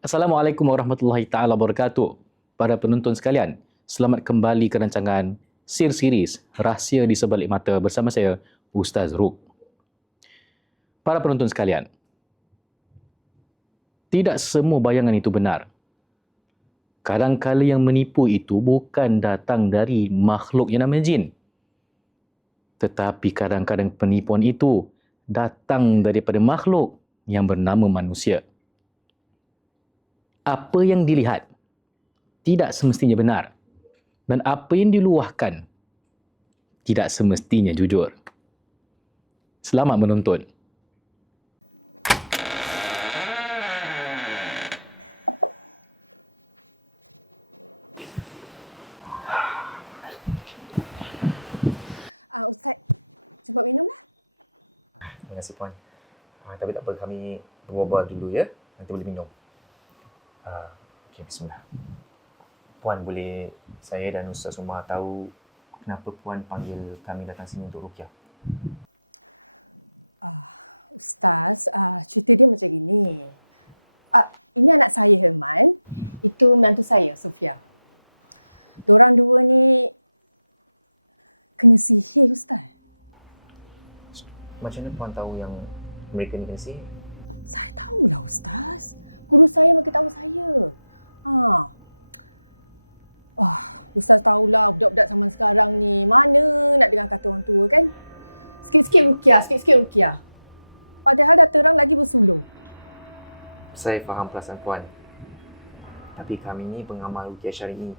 Assalamualaikum warahmatullahi taala wabarakatuh. Para penonton sekalian, selamat kembali ke rancangan Sir Series Rahsia di Sebalik Mata bersama saya Ustaz Ruk. Para penonton sekalian, tidak semua bayangan itu benar. Kadang-kala yang menipu itu bukan datang dari makhluk yang namanya jin. Tetapi kadang-kadang penipuan itu datang daripada makhluk yang bernama manusia. Apa yang dilihat tidak semestinya benar, dan apa yang diluahkan tidak semestinya jujur. Selamat menonton. Ustaz, cepat minumlah. Terima kasih Puan. Tapi tak apa, kami berbual dulu ya. Nanti boleh minum. Okey, bismillah. Puan, boleh saya dan Ustaz Umar tahu kenapa Puan panggil kami datang sini untuk ruqyah? Ustaz, cerita dia macam gini. Ini anak saya Herman, itu menantu saya Sofia. Diorang dua ni kena sihir Ustaz. Macam mana Puan tahu yang mereka ni kena sihir? Saya tahulah Ustaz. Guru saya bagi tahu saya. Ustaz tahulah budak-budak zaman sekarang ni mana nak dengar kata orang tua kan? Sikit-sikit ruqyah. Padahal dah terang lagi bersulur. Saya faham perasaan Puan. Tapi kami ni pengamal ruqyah syar'i.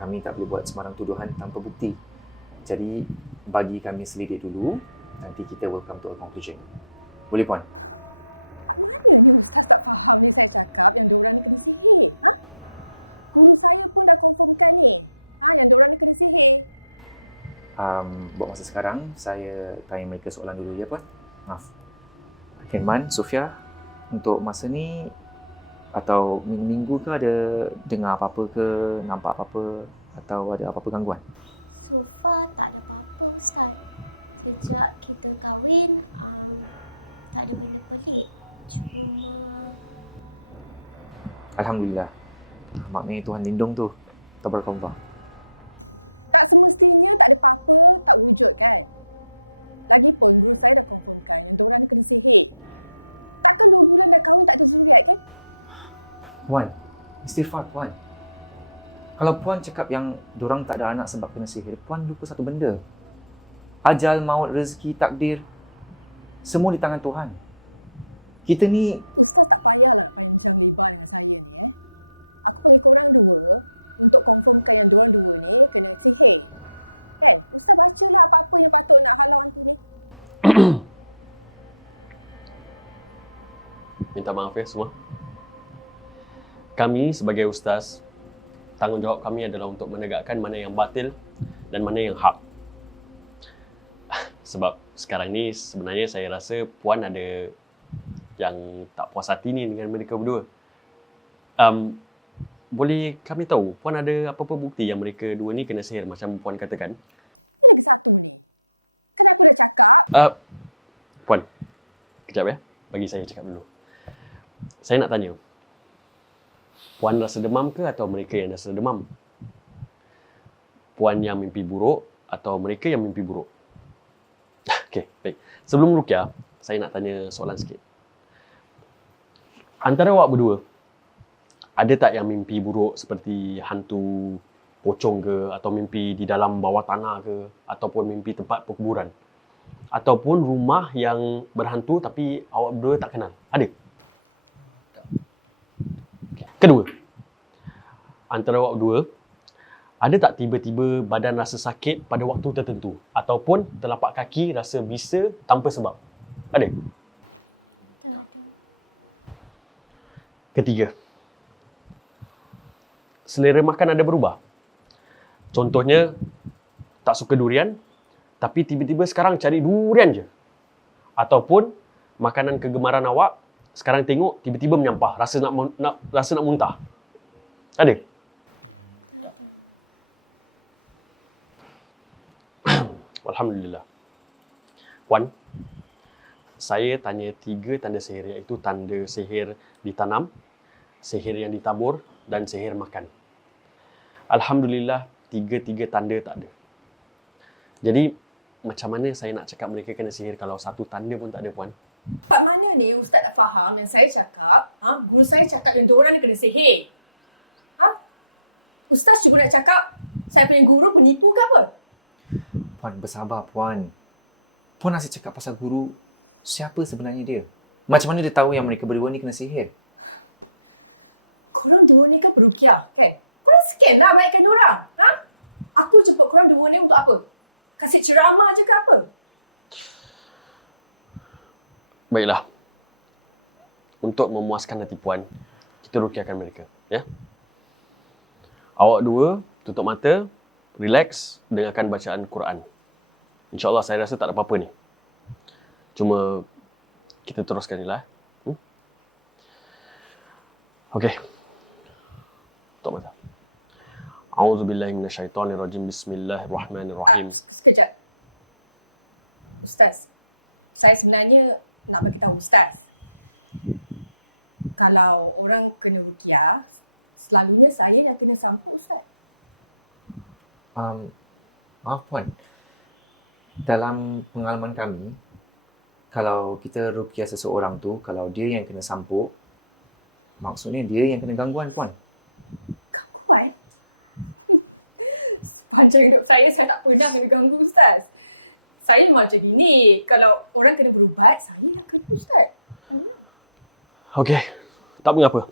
Kami tak boleh buat sembarang tuduhan tanpa bukti. Jadi, bagi kami selidik dulu, nanti kita will come to a conclusion. Boleh Puan? Mana ni Ustaz tak faham ni saya cakap yang diorang ni kena sihir? Guru saya pun dah confirmkan ni. Yang diorang ni kena sihir. Buat masa sekarang, saya tanya mereka soalan dulu ya Puan. Maaf. Herman, Sofia, untuk masa ni atau minggu ke ada dengar apa-apa ke, nampak apa-apa atau ada apa-apa gangguan? So far tak ada apa-apa Ustaz. Sejak kita kahwin, tak ada benda pelik. Cuma... Alhamdulillah. Maknanya Tuhan lindung tu. Tabarakallah. Tak semestinya tak ada apa-apa, tak wujud kan? Lagipun guru saya dah confirmkan yang diorang ni kena sihir. Takkan 2 bulan dah kahwin tak ada zuriat kan? Puan, istighfar Puan. Kalau Puan cakap yang dorang tak ada anak sebab kena sihir, Puan lupa satu benda. Ajal, maut, rezeki, takdir, semua di tangan Tuhan. Kita ni... Ustaz tak payahlah nak panjang lebar dengan saya ni Aku panggil korang dua untuk confirmkan yang diorang dua ni kena sihir. Kan? Ustaz bacalah apa-apa yang patut nak halau hantu ni. Minta maaf ya semua. Kami sebagai ustaz, tanggungjawab kami adalah untuk menegakkan mana yang batil dan mana yang hak. Sebab sekarang ni sebenarnya saya rasa Puan ada yang tak puas hati ni dengan mereka berdua. Boleh kami tahu Puan ada apa-apa bukti yang mereka dua ni kena sihir macam Puan katakan? Ini lagi satu ni. Kan aku dah cakap. Puan, kejap ya. Bagi saya cakap dulu. Saya nak tanya. Puan rasa demam ke atau mereka yang rasa demam? Puan yang mimpi buruk atau mereka yang mimpi buruk? Okey, baik. Sebelum ruqyah, saya nak tanya soalan sikit. Antara awak berdua, ada tak yang mimpi buruk seperti hantu pocong ke, atau mimpi di dalam bawah tanah ke, ataupun mimpi tempat perkuburan? Ataupun rumah yang berhantu tapi awak berdua tak kenal? Ada? Kedua, antara awak berdua, ada tak tiba-tiba badan rasa sakit pada waktu tertentu? Ataupun telapak kaki rasa bisa tanpa sebab? Ada? Tak ada. Ketiga, selera makan ada berubah. Contohnya, tak suka durian, tapi tiba-tiba sekarang cari durian je. Ataupun, makanan kegemaran awak, sekarang tengok tiba-tiba menyampah, rasa nak muntah. Ada? Tak ada. Alhamdulillah. Puan, saya tanya 3 tanda sihir, iaitu tanda sihir ditanam, sihir yang ditabur dan sihir makan. Alhamdulillah, tiga-tiga tanda tak ada. Jadi, macam mana saya nak cakap mereka kena sihir kalau satu tanda pun tak ada, Puan? Part mana ni Ustaz tak faham yang saya cakap? Guru saya cakap yang diorang ni kena sihir. Ustaz cuba nak cakap saya punya guru penipu ke apa? Puan, bersabar Puan. Puan asyik cakap pasal guru. Siapa sebenarnya dia? Macam mana dia tahu yang mereka berdua ni kena sihir? Korang dua ni kan perukiah, kan? Korang scan lah baikkan diorang. Aku jemput korang dua ni untuk apa? Kasih ceramah je ke apa? Baiklah. Untuk memuaskan hati Puan, kita rukiahkan mereka. Ya? Awak dua, tutup mata, relax, dengarkan bacaan Quran. InsyaAllah saya rasa tak ada apa-apa ni. Cuma, kita teruskan ni lah. Okey. Tutup mata. A'udzubillahi minasyaitonirrajim. Bismillahirrahmanirrahim. Sekejap. Ustaz, saya sebenarnya nak bagi tahu Ustaz. Kalau orang kena rukiah, selalunya saya yang kena sampuk Ustaz. Maaf Puan. Dalam pengalaman kami, kalau kita rukiah seseorang tu, kalau dia yang kena sampuk, maksudnya dia yang kena gangguan Puan. Gangguan? Sepanjang hidup saya tak pernah kena ganggu Ustaz. Saya memang macam gini. Kalau orang kena berubat, saya yang kena Ustaz. Okey. Tak mengapa.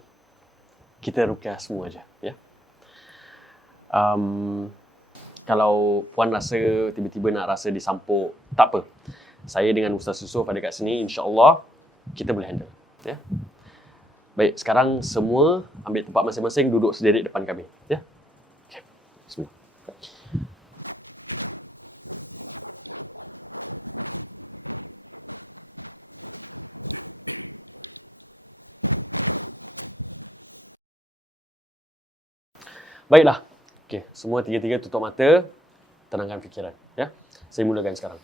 Kita rukiah semua aja, ya. Kalau Puan rasa tiba-tiba nak rasa disampuk, tak apa. Saya dengan Ustaz Yusof pada kat sini, insya-Allah kita boleh handle, ya. Baik, sekarang semua ambil tempat masing-masing, duduk sendiri depan kami, ya. Okey. Bismillah. Baiklah. Okey, semua tiga-tiga tutup mata, tenangkan fikiran, ya. Saya mulakan sekarang.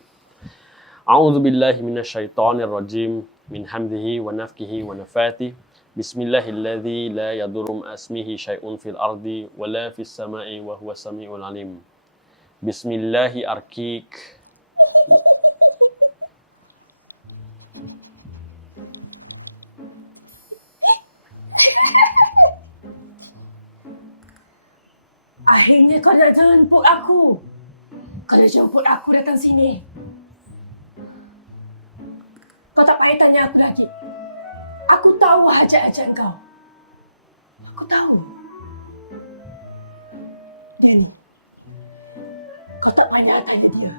A'udzubillahi minasyaitonirrajim min hamdihi wa nafthihi wa nafathih. Bismillahilladzi la yadurru ma'asmihi syai'un fil ardi wa la fis sama'i wa huwas samiul alim. Bismillahi arkik. Akhirnya kau dah jemput aku. Kau dah jemput aku datang sini. Kau tak payah tanya aku lagi. Aku tahu hajat-hajat kau. Aku tahu. Dia ni. Kau tak payah tanya dia.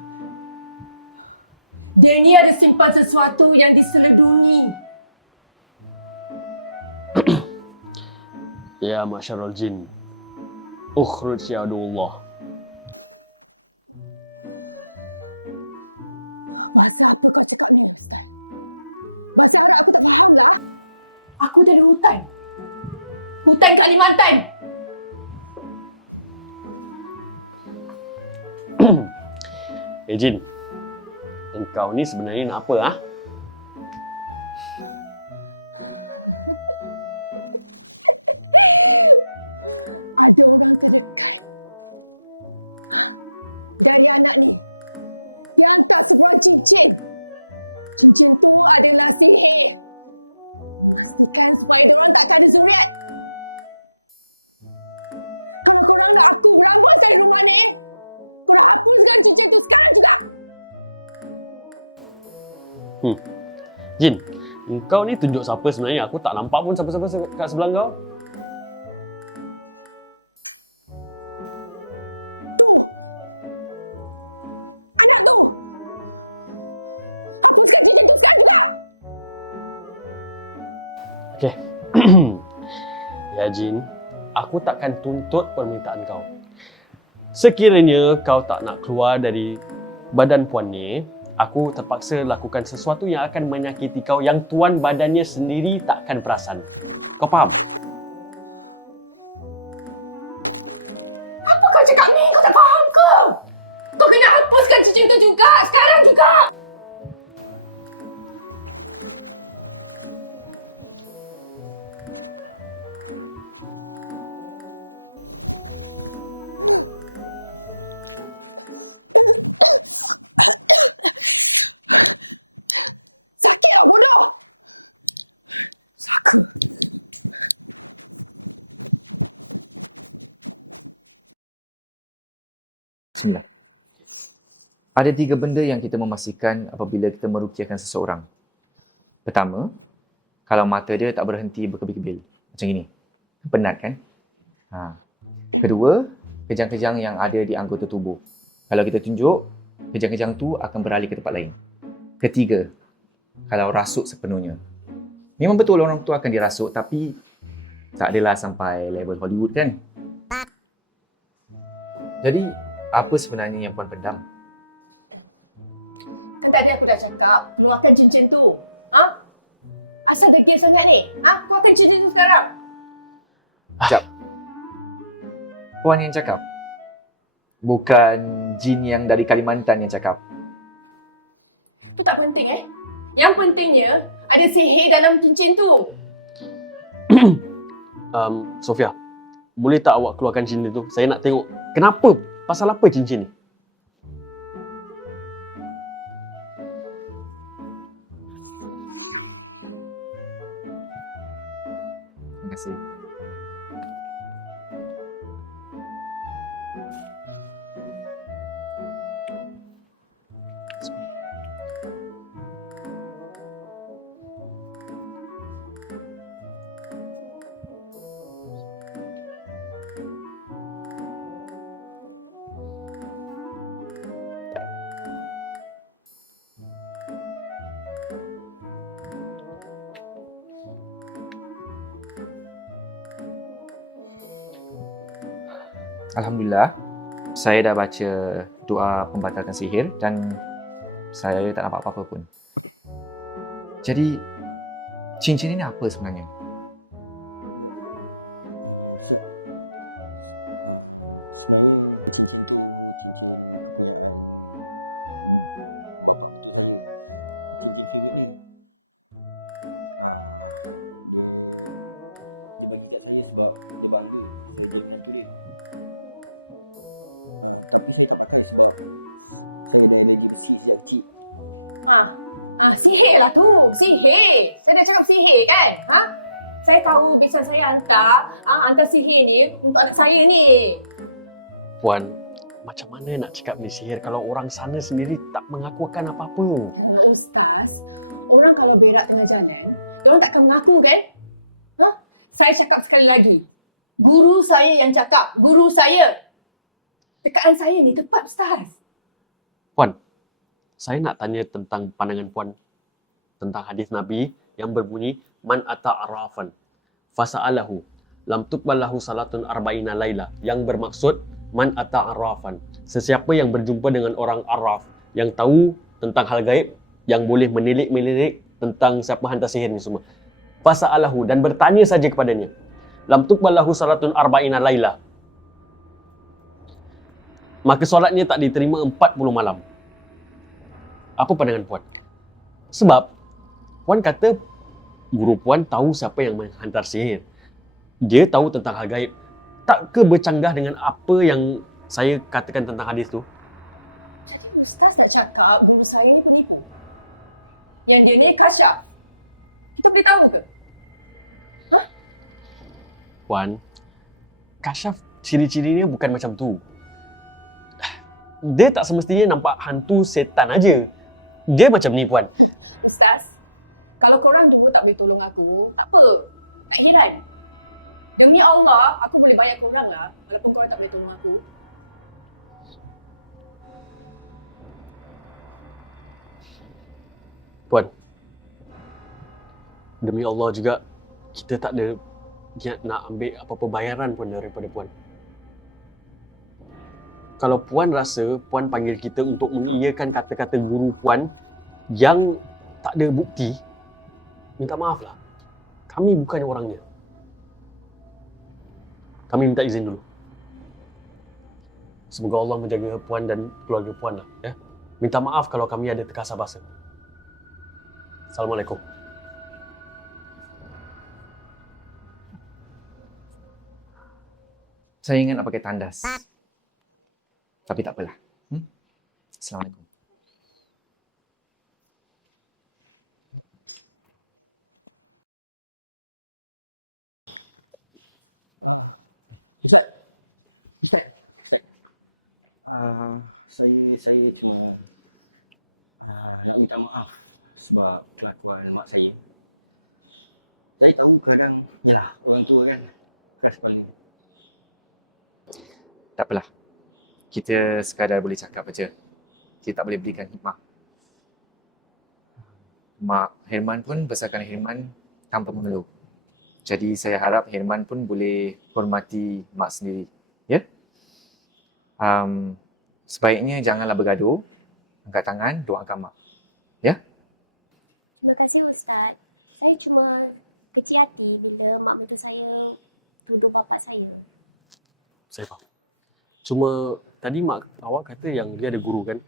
Dia ni ada simpan sesuatu yang diseledungi. Ya masyarul jin. Ukhruj ya adullah. Bahasa apa kau cakap ni, Ustaz? Bahasa Arab aku tak faham lah. Aku dari hutan. Hutan Kalimantan. Jin, engkau ni sebenarnya nak apa, ha? Ada orang terdekat dari anak ni. Dia hantar sebuah cincin. Cincin tu adalah sihir. Memastikan supaya diorang tak ada zuriat. Kalau korang nak aku berambus dari rumah ni, korang hapuskan cincin tu sekarang juga. Jin, engkau ni tunjuk siapa sebenarnya? Aku tak nampak pun siapa-siapa kat sebelah kau. Tu! Anak tu! Hapuskan cincin tu sekarang juga! Okey. Ya Jin, aku takkan tuntut permintaan kau. Sekiranya kau tak nak keluar dari badan puan ni, aku terpaksa lakukan sesuatu yang akan menyakiti kau yang tuan badannya sendiri takkan perasan. Kau faham? Apa kau cakap ni? Kau tak faham ke? Kau kena hapuskan cincin tu juga! Sekarang juga! aku. Bismillah. Ada 3 benda yang kita memastikan apabila kita meruqyahkan seseorang. Pertama, kalau mata dia tak berhenti berkebil-kebil. Macam ini. Penat kan? Kedua, kejang-kejang yang ada di anggota tubuh. Kalau kita tunjuk, kejang-kejang tu akan beralih ke tempat lain. Ketiga, kalau rasuk sepenuhnya. Memang betul orang tu akan dirasuk, tapi tak adalah sampai level Hollywood kan? Jadi, apa sebenarnya yang Puan pendam? Kan tadi aku dah cakap, keluarkan cincin tu. Ha? Asal degil sangat ni? Ha? Keluarkan cincin tu sekarang. Sekejap. Puan yang cakap? Bukan jin yang dari Kalimantan yang cakap? Tu tak penting Yang pentingnya, ada sihir dalam cincin tu. Sofia, boleh tak awak keluarkan cincin tu? Saya nak tengok kenapa, pasal apa cincin ni? Terima kasih. Alhamdulillah, saya dah baca doa pembatalkan sihir dan saya tak nampak apa-apa pun. Jadi, cincin ini apa sebenarnya? Ustaz, sebenarnya cincin tu cincin kepunyaan bapa mertua saya. Cincin favourite dia. Dia bagi kat saya sebab dia bangga saya jadi menantu dia. Tapi saya tak pakai sebab saya ada alergi besi sejak kecil. Sihir lah tu. Sihir. Saya dah cakap sihir kan? Ha? Saya tahu bisan saya hantar sihir ni untuk anak saya ni. Puan, macam mana nak cakap ni sihir kalau orang sana sendiri tak mengakukan apa-apa? Ustaz, orang kalau berak tengah jalan, diorang takkan mengaku kan? Saya cakap sekali lagi. Guru saya yang cakap. Guru saya. Tekaan saya ni tepat, Ustaz. Puan, saya nak tanya tentang pandangan Puan tentang hadis Nabi yang berbunyi man ata arrafan fasa'alahu lam tuqbal lahu salatun arba'ina laila, yang bermaksud man ata arrafan, sesiapa yang berjumpa dengan orang arraf yang tahu tentang hal gaib, yang boleh menilik-melirik tentang siapa hantar sihir ni semua, fasa'alahu, dan bertanya saja kepadanya, lam tuqbal lahu salatun arba'ina laila, maka solatnya tak diterima 40 malam. Apa pandangan Puan? Sebab Puan kata guru Puan tahu siapa yang menghantar sihir. Dia tahu tentang hal gaib. Tak ke bercanggah dengan apa yang saya katakan tentang hadis tu? Jadi Ustaz nak cakap guru saya ni penipu? Yang dia ni kasyaf? Kita boleh tahu ke? Puan, kasyaf ciri-cirinya bukan macam tu. Dia tak semestinya nampak hantu setan aja. Dia macam ni, Puan. Ustaz, kalau korang dua tak boleh tolong aku, tak apa. Tak heran. Demi Allah, aku boleh bayar korang lah walaupun korang tak boleh tolong aku. Puan, demi Allah juga, kita tak ada niat nak ambil apa-apa bayaran pun daripada Puan. Kalau Puan rasa Puan panggil kita untuk mengiyakan kata-kata guru Puan yang tak ada bukti, minta maaf lah. Kami bukan orangnya. Kami minta izin dulu. Semoga Allah menjaga Puan dan keluarga Puan lah. Ya? Minta maaf kalau kami ada terkasar basa. Assalamualaikum. Saya ingat nak pakai tandas. Tapi tak apalah. Assalamualaikum. Ustaz. Ustaz. Ustaz. Saya cuma nak minta maaf sebab kelakuan mak saya. Saya tahu kadang, yalah, orang tua kan keras kepala. Tak apalah. Kita sekadar boleh cakap aja. Kita tak boleh berikan hikmah. Mak Herman pun besarkan Herman tanpa mengeluh. Jadi saya harap Herman pun boleh hormati mak sendiri. Ya? Sebaiknya janganlah bergaduh. Angkat tangan, doakan mak. Ya? Terima kasih Ustaz. Saya cuma kecil hati bila mak mentua saya tuduh bapa saya. Saya faham. Cuma tadi mak awak kata yang dia ada guru kan?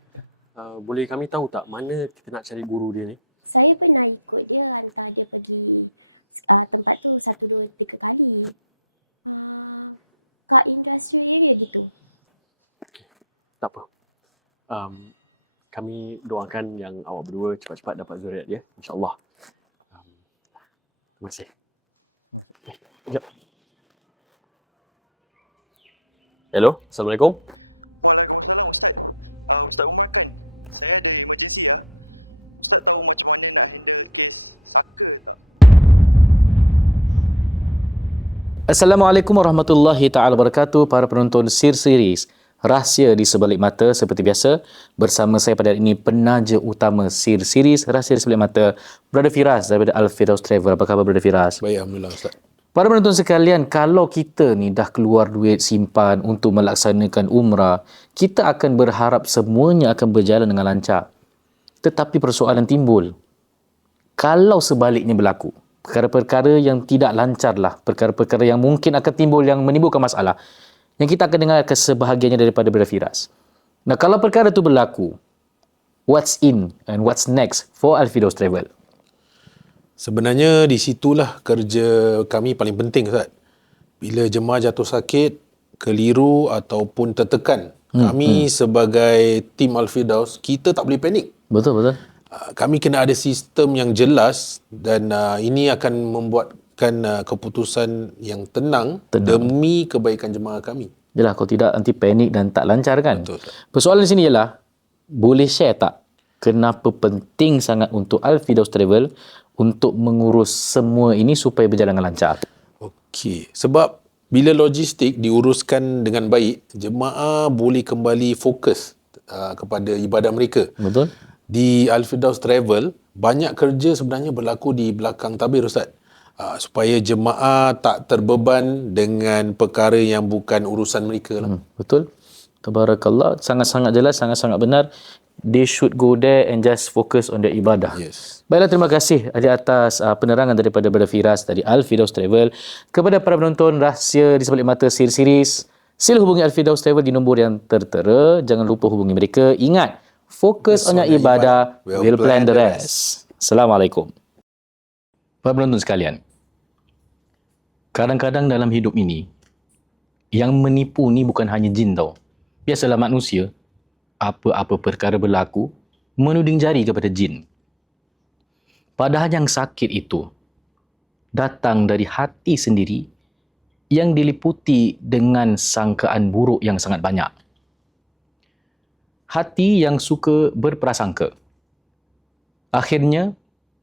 Boleh kami tahu tak mana kita nak cari guru dia ni? Saya pernah ikut dia, hantar dia pergi tempat tu 1, 2, 3 kali. Kat industrial area gitu. Tak apa. Kami doakan yang awak berdua cepat-cepat dapat zuriat dia. InsyaAllah. Terima kasih. Sekejap. Hello, Assalamualaikum. Waalaikumsalam Ustaz. Ustaz Umar kan? Saya ada emergency ya. Ustaz tahu macam mana nak handle kes saka tak? Assalamualaikum warahmatullahi taala wabarakatuh para penonton Sir Series Rahsia di Sebalik Mata. Seperti biasa bersama saya pada hari ini penaja utama Sir Series Rahsia di Sebalik Mata, Brother Firas daripada Al-Firdaus Travel. Apa khabar Brother Firas? Baik, Alhamdulillah Ustaz. Para penonton sekalian, kalau kita ni dah keluar duit simpan untuk melaksanakan umrah, kita akan berharap semuanya akan berjalan dengan lancar. Tetapi persoalan timbul. Kalau sebaliknya berlaku, perkara-perkara yang tidak lancar lah, perkara-perkara yang mungkin akan timbul yang menimbulkan masalah, yang kita akan dengar sebahagiannya daripada Brother Firas. Nah, kalau perkara itu berlaku, what's in and what's next for Al-Firdaus Travel? Sebenarnya di situlah kerja kami paling penting Ustaz. Bila jemaah jatuh sakit, keliru ataupun tertekan, kami sebagai tim Al-Firdaus, kita tak boleh panik. Betul. Kami kena ada sistem yang jelas dan ini akan membuatkan keputusan yang tenang demi kebaikan jemaah kami. Yalah, kalau tidak nanti panik dan tak lancar kan. Betul, Ustaz. Persoalan di sini ialah, boleh share tak kenapa penting sangat untuk Al-Firdaus Travel untuk mengurus semua ini supaya berjalan dengan lancar? Okey, sebab bila logistik diuruskan dengan baik, jemaah boleh kembali fokus kepada ibadah mereka. Betul? Di Al-Firdaus Travel, banyak kerja sebenarnya berlaku di belakang tabir Ustaz. Supaya jemaah tak terbeban dengan perkara yang bukan urusan mereka lah. Betul. Tabarakallah. Sangat-sangat jelas, sangat-sangat benar. They should go there and just focus on their ibadah. Yes. Baiklah, terima kasih di atas penerangan daripada Brother Firas dari Al-Firdaus Travel. Kepada para penonton Rahsia di Sebalik Mata Series, sila hubungi Al-Firdaus Travel di nombor yang tertera. Jangan lupa hubungi mereka. Ingat, focus on your ibadah, we'll plan the rest. Assalamualaikum. Para penonton sekalian, kadang-kadang dalam hidup ini, yang menipu ni bukan hanya jin tau. Biasalah manusia, apa-apa perkara berlaku, menuding jari kepada jin. Padahal yang sakit itu datang dari hati sendiri yang diliputi dengan sangkaan buruk yang sangat banyak. Hati yang suka berprasangka akhirnya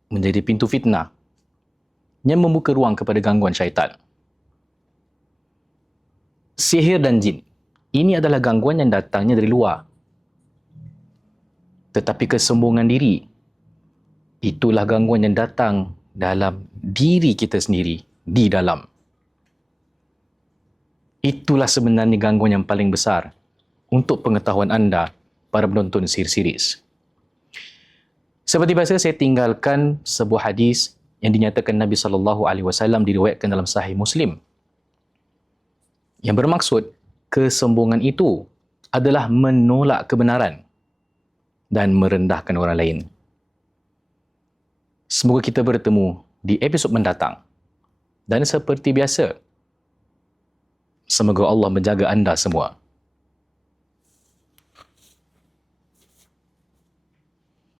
menjadi pintu fitnah yang membuka ruang kepada gangguan syaitan. Sihir dan jin, ini adalah gangguan yang datangnya dari luar. Tetapi kesombongan diri, itulah gangguan yang datang dalam diri kita sendiri, di dalam. Itulah sebenarnya gangguan yang paling besar untuk pengetahuan anda, para penonton Sir Series. Seperti biasa, saya tinggalkan sebuah hadis yang dinyatakan Nabi SAW diriwayatkan dalam Sahih Muslim. Yang bermaksud, kesombongan itu adalah menolak kebenaran dan merendahkan orang lain. Semoga kita bertemu di episod mendatang. Dan seperti biasa, semoga Allah menjaga anda semua.